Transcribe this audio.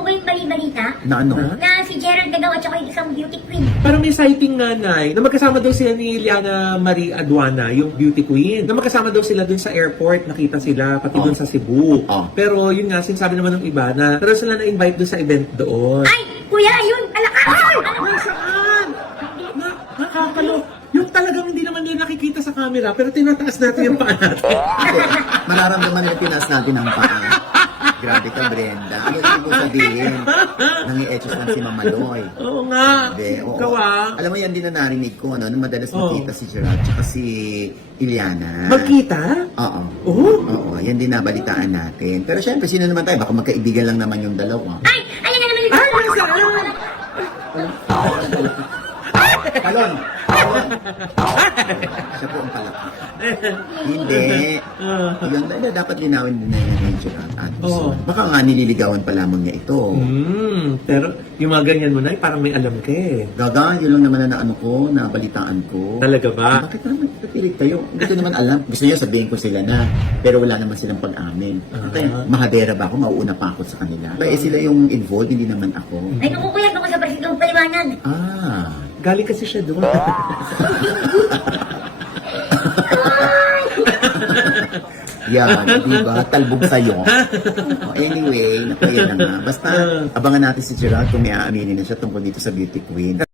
mo ba yung bali-balita? Na ano? Na si Gerald Gagaw at saka yung isang beauty queen. Parang may sighting nanay na magkasama daw sila ni Liana Marie Aduana, yung beauty queen. Na magkasama daw sila dun sa airport, nakita sila, pati dun sa Cebu. Pero yun nga, sinasabi naman ng iba na pero sila na-invite dun sa event doon. Ay, kuya, yun! Alakay! Nasaan? Nakakalo. Yung talagang hindi naman nila nakikita sa camera, pero tinataas natin yung paa natin. Mararamdaman nila tinaas natin ang paa. Grabe ka, Brenda. Ano yung ibig sabihin? Nangi-etchos lang si Mama Loy. Oo nga. Hindi, oo. Ikaw ah. Alam mo yan din na narinig ko, ano, na madalas makita si Gerald tsaka si Iliana. Magkita? Oo. Oo? Oo, yan din nabalitaan natin. Pero syempre, sino naman tayo? Baka magkaibigan lang naman yung dalawa. Ay! Ayan na naman yung... Ay, nasaan? Palon! Palon! Siya po ang palaki. Hindi. Yun, dapat linawin din na yun yung Gerald Adelson. Baka nga nililigawan pa lamang niya ito. Pero yung mga ganyan mo na, parang may alam ka eh. Gaga, yun lang naman na ano ko, nabalitaan ko. Talaga ba? Bakit naman napilit kayo? Hindi ko naman alam. Gusto niyo sabihin ko sila na, pero wala naman silang pag-amin. Mahadera ba ako? Mauuna pa ako sa kanila. Kaya sila yung involved, hindi naman ako. Ay, naku kuya, baka sa presidong paliwanag. Galing kasi siya doon. Yan, di ba? Talbog sa'yo. Anyway, naku, yan na nga. Basta, abangan natin si Gerald kung may aaminin na siya tungkol dito sa Beauty Queen.